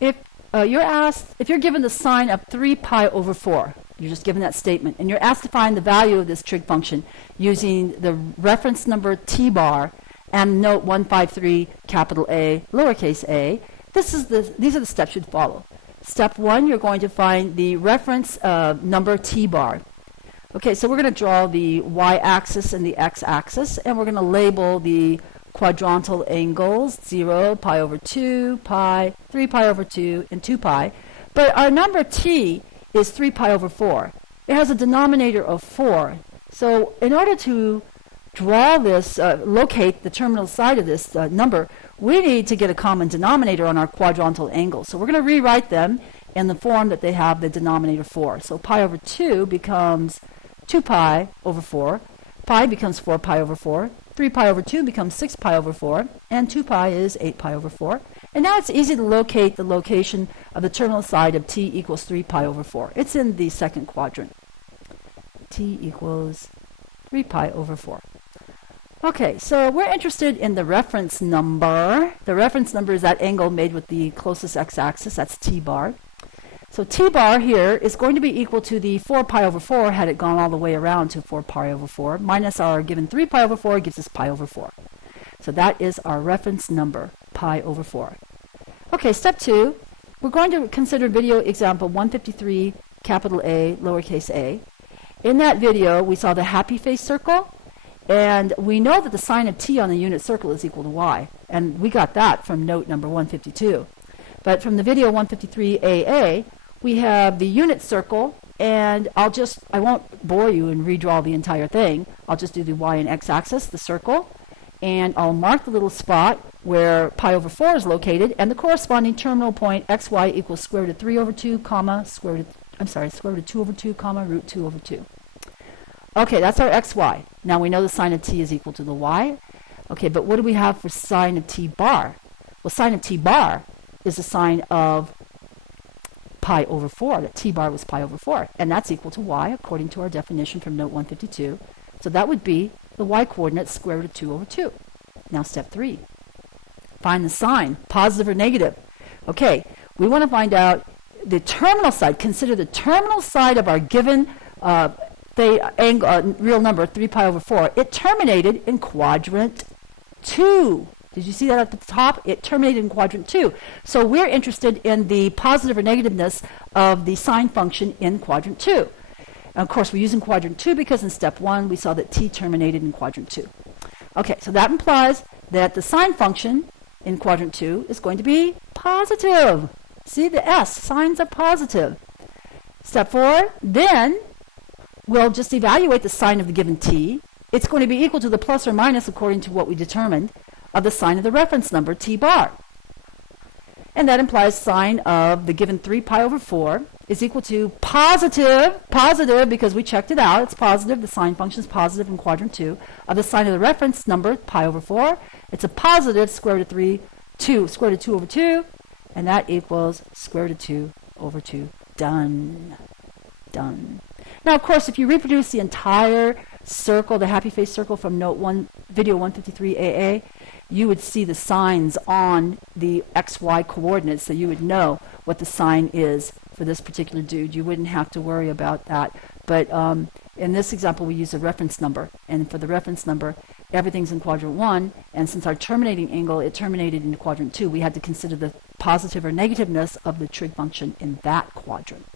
If you're given the sine of 3 pi over 4, you're just given that statement, and you're asked to find the value of this trig function using the reference number t bar and note 153 capital A lowercase a. These are the steps you'd follow. Step 1, you're going to find the reference number t bar. Okay, so we're going to draw the y-axis and the x-axis, and we're going to label the quadrantal angles 0, pi over 2, pi, 3 pi over 2, and 2 pi. But our number t is 3 pi over 4. It has a denominator of 4. So in order to draw this, locate the terminal side of this number, we need to get a common denominator on our quadrantal angles. So we're going to rewrite them in the form that they have the denominator 4. So pi over 2 becomes 2 pi over 4. Pi becomes 4 pi over 4. 3 pi over 2 becomes 6 pi over 4. And 2 pi is 8 pi over 4. And now it's easy to locate the location of the terminal side of t equals 3 pi over 4. It's in the second quadrant. T equals 3 pi over 4. Okay, so we're interested in the reference number. The reference number is that angle made with the closest x-axis. That's t bar. So t bar here is going to be equal to the 4 pi over 4 had it gone all the way around to 4 pi over 4, minus our given 3 pi over 4 gives us pi over 4. So that is our reference number, pi over 4. Okay, step 2, we're going to consider video example 153, capital A, lowercase a. In that video, we saw the happy face circle, and we know that the sine of t on the unit circle is equal to y, and we got that from note number 152. But from the video 153AA, we have the unit circle, and I won't bore you and redraw the entire thing. I'll just do the y and x axis, the circle, and I'll mark the little spot where pi over 4 is located, and the corresponding terminal point xy equals square root of 3 over 2, comma, square root of 2 over 2, comma, root 2 over 2. Okay, that's our xy. Now we know the sine of t is equal to the y. Okay, but what do we have for sine of t bar? Well, sine of t bar is the sine of pi over 4. That t bar was pi over 4, and that's equal to y according to our definition from note 152. So that would be the y-coordinate square root of 2 over 2. Now step 3. Find the sign, positive or negative. Okay, we want to find out the terminal side. Consider the terminal side of our given real number, 3 pi over 4. It terminated in quadrant 2. Did you see that at the top? It terminated in quadrant 2. So we're interested in the positive or negativeness of the sine function in quadrant 2. And of course, we're using quadrant 2 because in step 1, we saw that t terminated in quadrant 2. Okay, so that implies that the sine function in quadrant 2 is going to be positive. See, the s, signs are positive. Step 4, then we'll just evaluate the sine of the given t. It's going to be equal to the plus or minus, according to what we determined, of the sine of the reference number, t bar. And that implies sine of the given 3 pi over 4 is equal to positive because we checked it out, it's positive, the sine function is positive in quadrant 2, of the sine of the reference number, pi over 4. It's a positive square root of 2 over 2, and that equals square root of 2 over 2. Done. Done. Now, of course, if you reproduce the entire circle, the happy face circle from video 153AA, you would see the signs on the xy coordinates, so you would know what the sign is for this particular dude. You wouldn't have to worry about that. But in this example, we use a reference number, and for the reference number, everything's in quadrant 1, and since our terminating angle, it terminated in quadrant 2, we had to consider the positive or negativeness of the trig function in that quadrant.